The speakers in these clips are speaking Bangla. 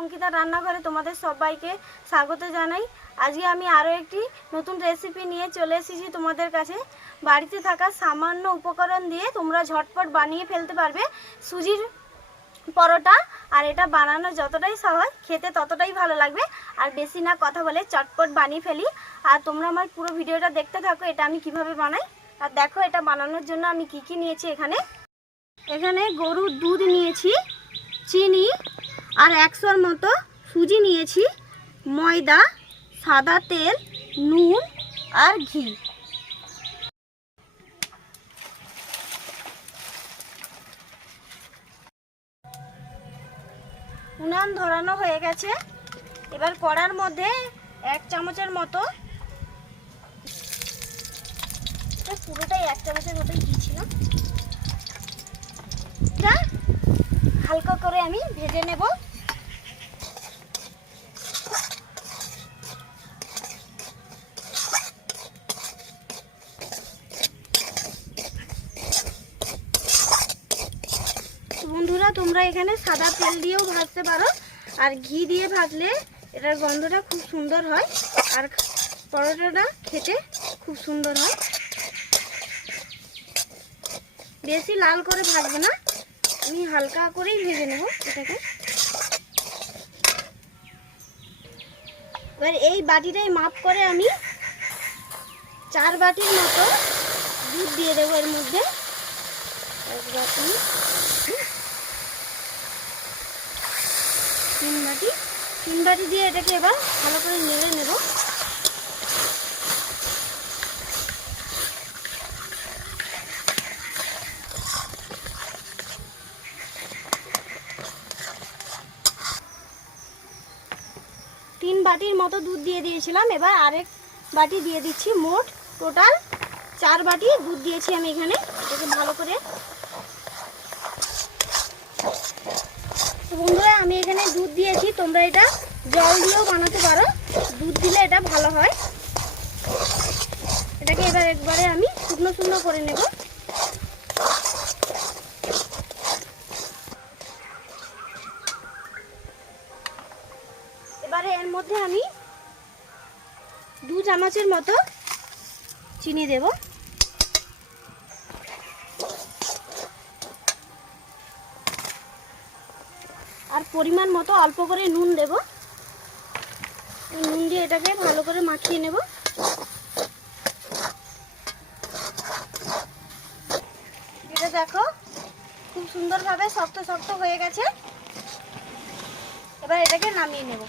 অঙ্কিতা রান্নাঘরে তোমাদের সবাইকে স্বাগত জানাই। আজকে আমি আরও একটি নতুন রেসিপি নিয়ে চলে এসেছি তোমাদের কাছে। বাড়িতে থাকা সামান্য উপকরণ দিয়ে তোমরা ঝটপট বানিয়ে ফেলতে পারবে সুজির পরোটা। আর এটা বানানো যতটাই সহজ, খেতে ততটাই ভালো লাগবে। আর বেশি না কথা বলে চটপট বানিয়ে ফেলি। আর তোমরা আমার পুরো ভিডিওটা দেখতে থাকো, এটা আমি কিভাবে বানাই। আর দেখো এটা বানানোর জন্য আমি কি নিয়েছি। এখানে গরুর দুধ নিয়েছি, চিনি আর 100-র মতো সুজি নিয়েছি, ময়দা, সাদা তেল, নুন আর ঘি। উনান ধরানো হয়ে গেছে। এবার কড়ার মধ্যে 1 চামচের মতো, পুরোটাই 1 চামচের মতোই দিয়েছিলাম, এটা হালকা করে আমি ভেজে নেব। বন্ধুরা, তোমরা এখানে সাদা তেল দিয়েও ভাজতে পারো, আর ঘি দিয়ে ভাজলে এটার গন্ধটা খুব সুন্দর হয় আর পরোটাটা খেতে খুব সুন্দর হয়। বেশি লাল করে ভাজবে না, আমি হালকা করেই ভেজে নেব এটাকে। এবার এই বাটিটাই মাপ করে আমি 4 বাটির মতো দুধ দিয়ে দেবো এর মধ্যে। 1 বাটি, 3 বাটি দিয়ে এটাকে এবার ভালো করে নেড়ে নেব। তিন বাটির মতো দুধ দিয়ে দিয়েছিলাম, এবার আরেক বাটি দিয়ে দিচ্ছি। মোট টোটাল 4 বাটি দুধ দিয়েছি আমি এখানে। এটাকে ভালো করে, বন্ধুরা আমি এখানে দুধ দিয়েছি, তোমরা এটা জল দিয়েও বানাতে পারো, দুধ দিলে এটা ভালো হয়। এটাকে এবার একবারে আমি শুকনো শুকনো করে নেব। এবারে এর মধ্যে আমি 2 চামচের মতো চিনি দেব, আর পরিমাণ মতো অল্প করে নুন দেব। নুন দিয়ে এটাকে ভালো করে মাখিয়ে নেব। এটা দেখো খুব সুন্দরভাবে শক্ত শক্ত হয়ে গেছে। এবার এটাকে নামিয়ে নেব।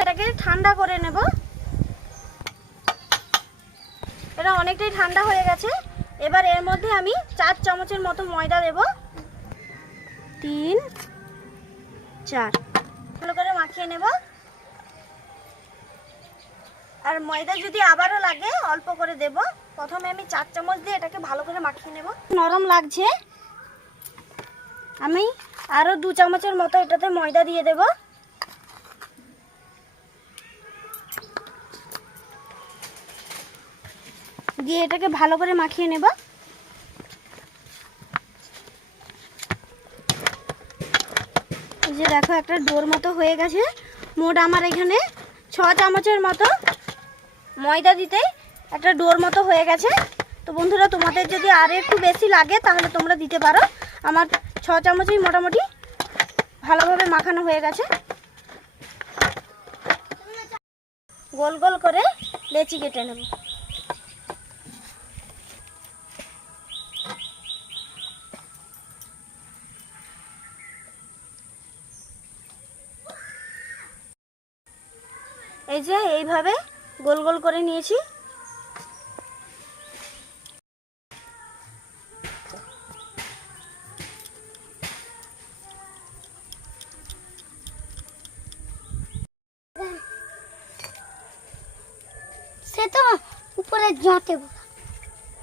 এটাকে ঠান্ডা করে নেব। এটা অনেকটাই ঠান্ডা হয়ে গেছে। এবার এর মধ্যে আমি 4 চামচের মতো ময়দা দেব। 3, 4 ভালো করে মাখিয়ে নেব। আর ময়দা যদি আবারও লাগে অল্প করে দেব। প্রথমে আমি 4 চামচ দিয়ে এটাকে ভালো করে মাখিয়ে নেব। নরম লাগছে, আমি আরো 2 চামচের মতো এটাতে ময়দা দিয়ে দেব। দিয়ে এটাকে ভালো করে মাখিয়ে নেব। এই যে দেখো একটা ডোর মতো হয়ে গেছে। মোট আমার এখানে 6 চামচের মতো ময়দা দিতেই একটা ডোর মতো হয়ে গেছে। তো বন্ধুরা, তোমাদের যদি আর একটু বেশি লাগে তাহলে তোমরা দিতে পারো। আমার 6 চামচই মোটামুটি ভালোভাবে মাখানো হয়ে গেছে। গোল গোল করে লেচি কেটে নেব। এই যে এইভাবে গোল গোল করে নিয়েছি। সে তো উপরে জঁটে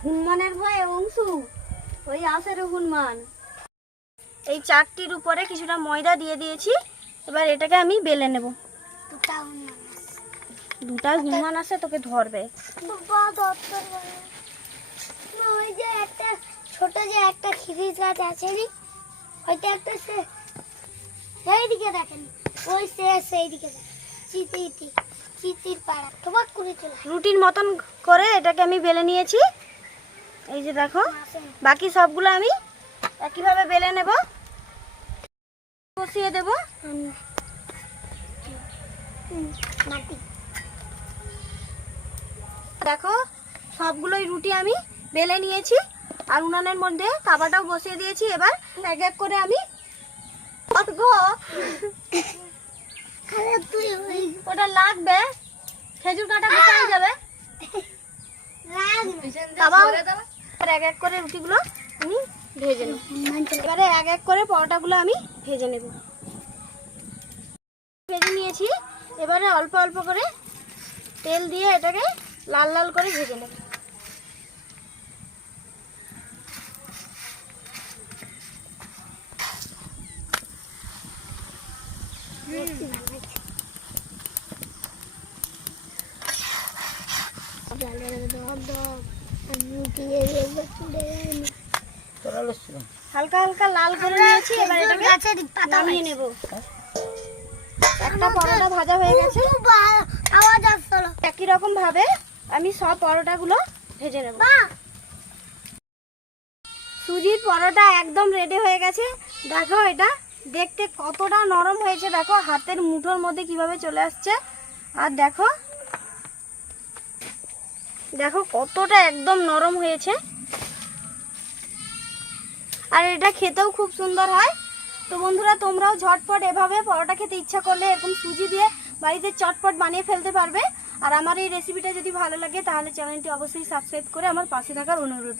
হনুমানের ভয়ে অংশু, ওই আসের হনুমান। এই 4টির উপরে কিছুটা ময়দা দিয়ে দিয়েছি। এবার এটাকে আমি বেলে নেব। দুটা হনুমান আছে, তোকে ধরবে। ওই যে একটা ছোট যে একটা খিরিস গাছ আছে, হয়তো একটা সে এইদিকে দেখেন, ওই সে সেইদিকে দেখেন, চিতির পাড়া তোমার করে চলে রুটির মতন করে এটাকে আমি বেলে নিয়েছি। এই যে দেখো, বাকি সবগুলো আমি একইভাবে বেলে নেব, বসিয়ে দেব। মাটি দেখো সবগুলোই রুটি আমি বেলে নিয়েছি আর উনানের মধ্যে তাওয়াটাও বসিয়ে দিয়েছি। এবার এক এক করে আমি তুই ওটা লাগবে, খেজুর কাটা কোথায় যাবে, এক এক করে রুটিগুলো আমি ভেজে নেব। এবারে এক এক করে পরোটাগুলো আমি ভেজে নেব। ভেজে নিয়েছি, এবারে অল্প অল্প করে তেল দিয়ে এটাকে লাল লাল করে ভেজে নেব। হালকা হালকা লাল করে নিয়েছি, এবার এটাকে নামিয়ে নেব। একটা পরোটা ভাজা হয়ে গেছে, আওয়াজ আসলো। একই রকম ভাবে আমি সব পরোটাগুলো ভেজে নেব। সুজির পরোটা একদম রেডি হয়ে গেছে। দেখো এটা দেখতে কতটা নরম হয়েছে, দেখো হাতের মুঠোর মধ্যে কিভাবে চলে আসছে। আর দেখো দেখো কতটা একদম নরম হয়েছে। আর এটা খেতেও খুব সুন্দর হয়। তো বন্ধুরা, তোমরাও ঝটপট এভাবে পরোটা খেতে ইচ্ছা করলে এরকম সুজি দিয়ে বাড়িতে চটপট বানিয়ে ফেলতে পারবে। আর আমার এই রেসিপিটা যদি ভালো লাগে তাহলে চ্যানেলটি অবশ্যই সাবস্ক্রাইব করে আমার পাশে থাকার অনুরোধ।